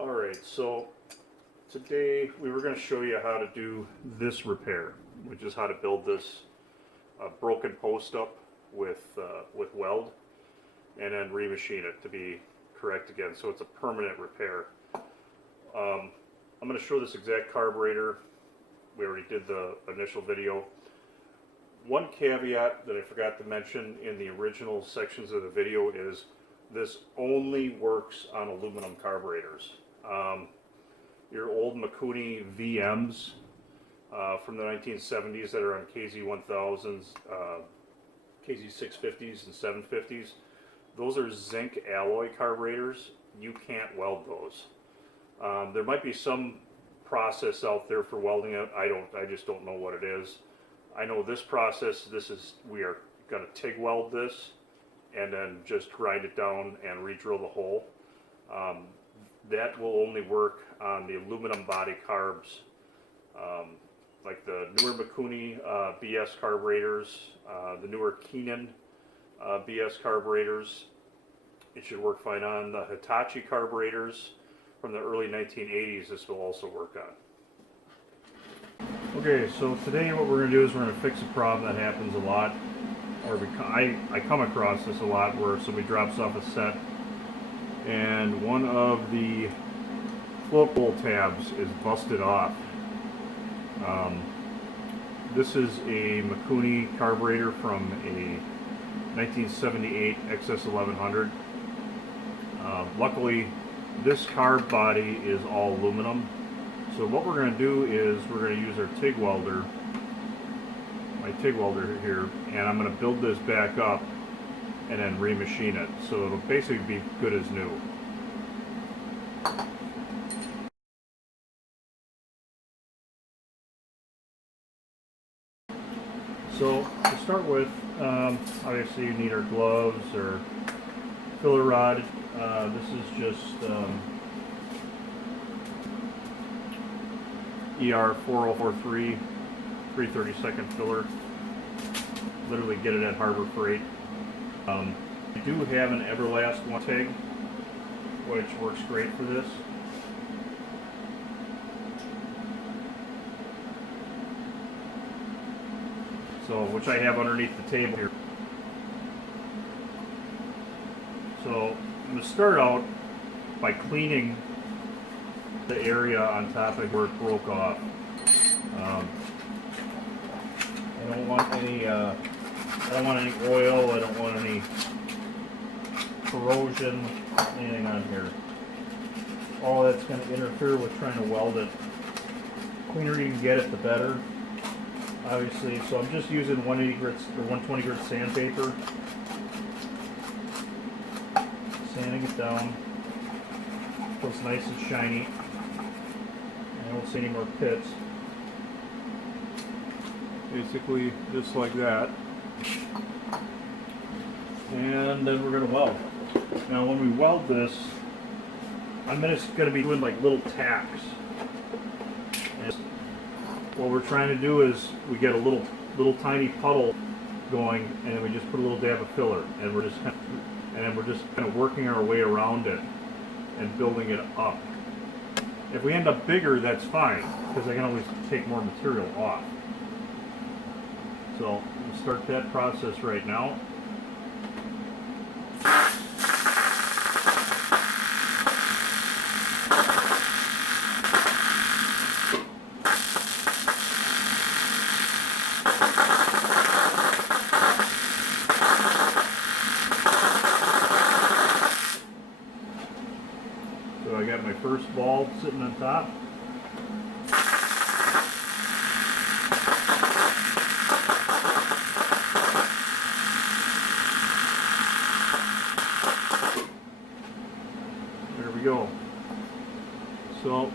Alright, so today we were going to show you how to do this repair, which is how to build this broken post up with weld and then remachine it to be correct again, so it's a permanent repair. I'm going to show this exact carburetor. We already did the initial video. One caveat that I forgot to mention in the original sections of the video is this only works on aluminum carburetors. Your old Mikuni VMs from the 1970s that are on KZ1000s, KZ650s and 750s, those are zinc alloy carburetors. You can't weld those. There might be some process out there for welding it. I just don't know what it is. I know this process, we are going to TIG weld this and then just grind it down and re-drill the hole. That will only work on the aluminum body carbs, like the newer Mikuni BS carburetors, the newer Keenan BS carburetors. It should work fine on the Hitachi carburetors from the early 1980s. This will also work on. Okay, so today what we're going to do is we're going to fix a problem that happens a lot, or I come across this a lot, where somebody drops off a set and one of the float bowl tabs is busted off. This is a Mikuni carburetor from a 1978 XS1100. Luckily, this carb body is all aluminum. So what we're going to do is we're going to use our TIG welder, my TIG welder here, and I'm going to build this back up and then remachine it, so it'll basically be good as new. So to start with, obviously you need our gloves or filler rod. This is just ER 4043 3/32 filler. Literally get it at Harbor Freight. We do have an Everlast one TIG, which works great for this. So, which I have underneath the table here. So, I'm going to start out by cleaning the area on top of where it broke off. I don't want any oil. I don't want any corrosion, anything on here. All that's going to interfere with trying to weld it. The cleaner you can get it, the better, obviously. So I'm just using 180 grit or 120 grit sandpaper, sanding it down so it's nice and shiny. I don't see any more pits. Basically just like that. And then we're going to weld. Now when we weld this, I'm just going to be doing like little tacks. And what we're trying to do is we get a little tiny puddle going, and then we just put a little dab of filler, and we're just kind of working our way around it and building it up. If we end up bigger, that's fine, because I can always take more material off. So we'll start that process right now. So I got my first ball sitting on top. There we go. So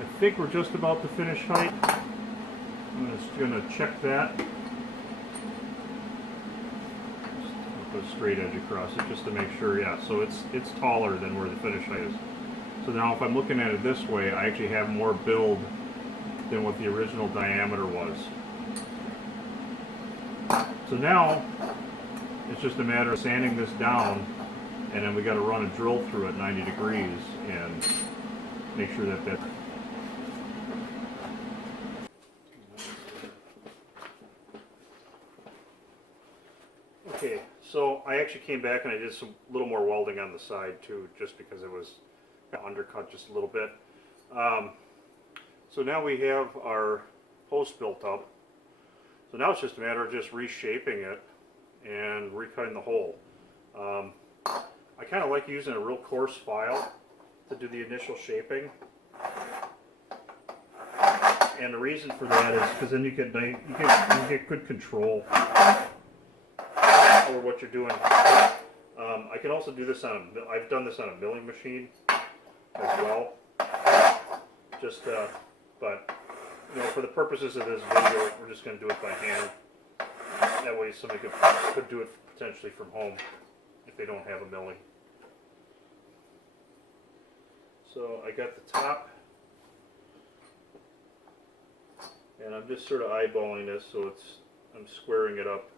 I think we're just about to finish height. I'm just going to check that. Just put a straight edge across it just to make sure. Yeah, so it's taller than where the finish height is. So now if I'm looking at it this way, I actually have more build than what the original diameter was. So now it's just a matter of sanding this down and then we got to run a drill through at 90 degrees and make sure that that. Okay, so I actually came back and I did some little more welding on the side too, just because it was undercut just a little bit. So now we have our post built up. So now it's just a matter of just reshaping it and recutting the hole. I kind of like using a real coarse file to do the initial shaping. And the reason for that is because then you get good control over what you're doing. I can also do this on I've done this on a milling machine as well. Just but you know, for the purposes of this video, we're just going to do it by hand. That way somebody could do it potentially from home if they don't have a milling. So I got the top, and I'm just sort of eyeballing this so I'm squaring it up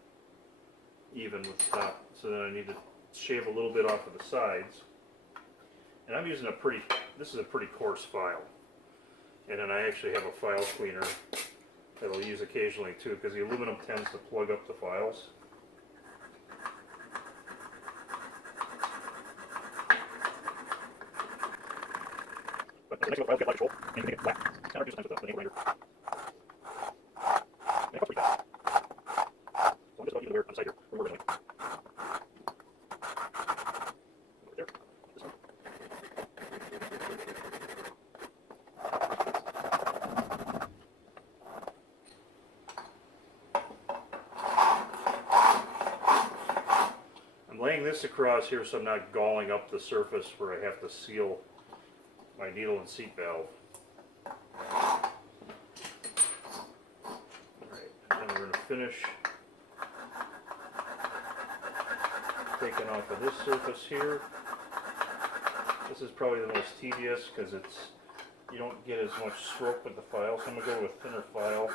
even with the top. So then I need to shave a little bit off of the sides. And I'm using this is a pretty coarse file. And then I actually have a file cleaner that I'll use occasionally too, because the aluminum tends to plug up the files. But the next file get light control and you can make it flat. It's kind of just nice with the nail grinder. And it cuts pretty fast. So I'm just about even wear on the side here from originally. Right there. This one. I'm laying this across here so I'm not galling up the surface where I have to seal my needle and seat valve. Alright, and we're going to finish taking off of this surface here. This is probably the most tedious because you don't get as much stroke with the file, so I'm going to go with thinner file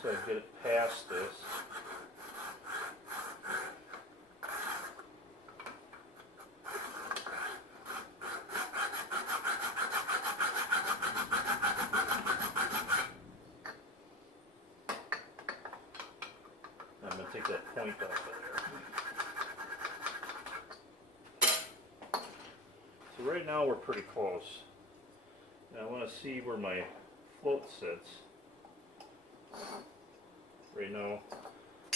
so I get it past this. I'm going to take that point off of there. So right now we're pretty close. And I want to see where my float sits. Right now,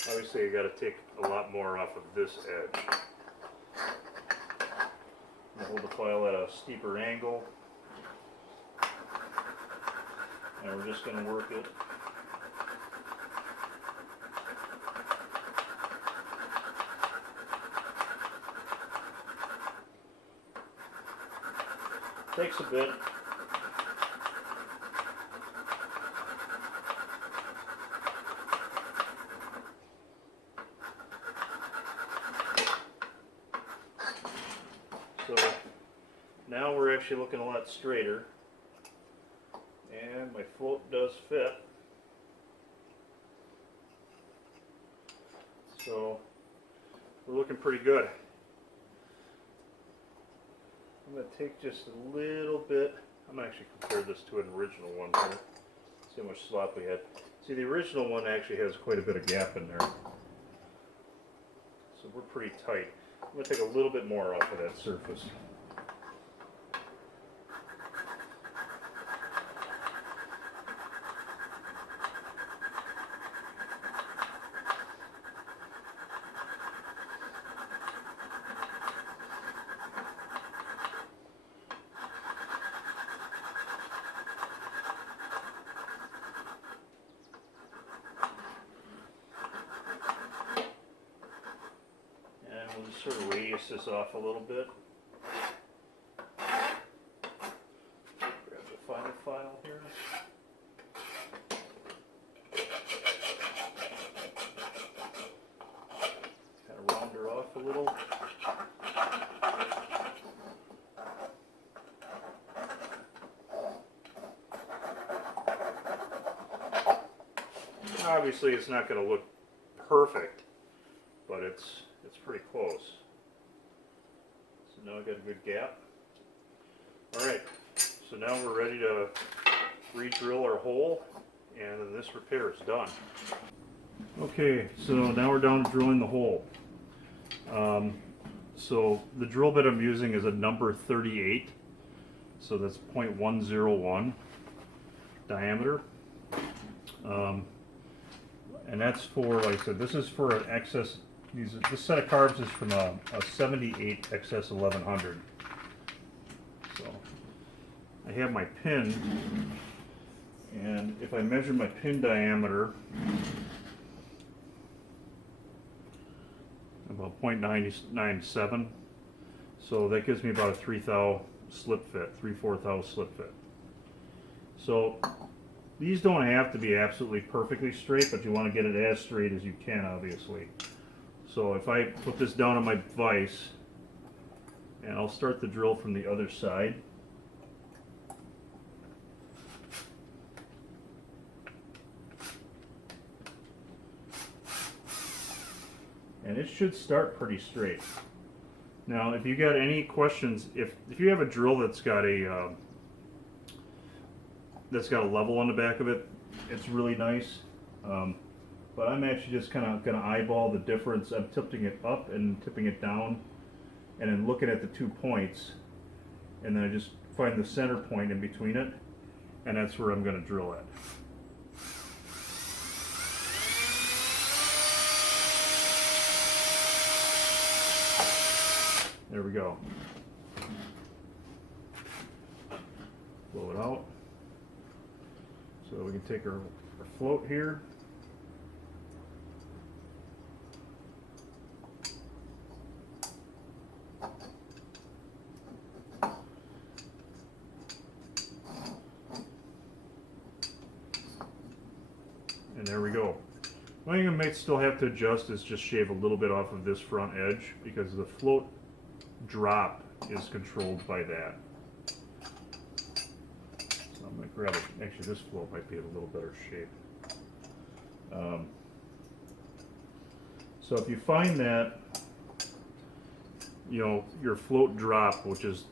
obviously I got to take a lot more off of this edge. I'm going to hold the file at a steeper angle. And we're just going to work it. Takes a bit. So now we're actually looking a lot straighter, and my float does fit. So we're looking pretty good. I'm going to take just a little bit. I'm going to actually compare this to an original one here. See how much slop we had. See, the original one actually has quite a bit of gap in there. So we're pretty tight. I'm going to take a little bit more off of that surface. We'll just sort of radius this off a little bit. Grab the final file here. Kind of round her off a little. Obviously it's not going to look perfect, but it's pretty close. So now I've got a good gap. Alright, so now we're ready to re-drill our hole, and then this repair is done. Okay, so now we're down to drilling the hole. So the drill bit I'm using is a number 38, so that's 0.101 diameter. And that's for, like I said, this is for an XS, this set of carbs is from a 78 XS1100. So I have my pin, and if I measure my pin diameter, about 0.997, so that gives me about a 3/4 slip fit, 3/4 slip fit. So these don't have to be absolutely perfectly straight, but you want to get it as straight as you can, obviously. So if I put this down on my vise, and I'll start the drill from the other side. And it should start pretty straight. Now, if you got any questions, if you have a drill that's got a level on the back of it, it's really nice. But I'm actually just kind of going to eyeball the difference. I'm tipping it up and tipping it down, and then looking at the 2 points, and then I just find the center point in between it, and that's where I'm going to drill at. There we go. Blow it out. So we can take our float here. And there we go. One thing I might still have to adjust is just shave a little bit off of this front edge, because the float drop is controlled by that. So I'm going to grab it. Actually, this float might be in a little better shape. So if you find that, you know, your float drop, which is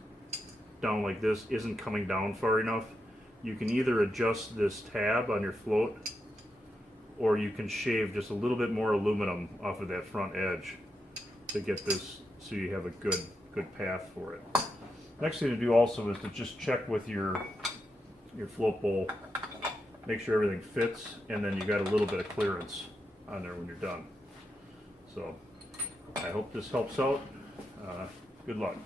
down like this, isn't coming down far enough, you can either adjust this tab on your float, or you can shave just a little bit more aluminum off of that front edge to get this so you have a good path for it. Next thing to do also is to just check with your float bowl, make sure everything fits, and then you got a little bit of clearance on there when you're done. So I hope this helps out. Good luck.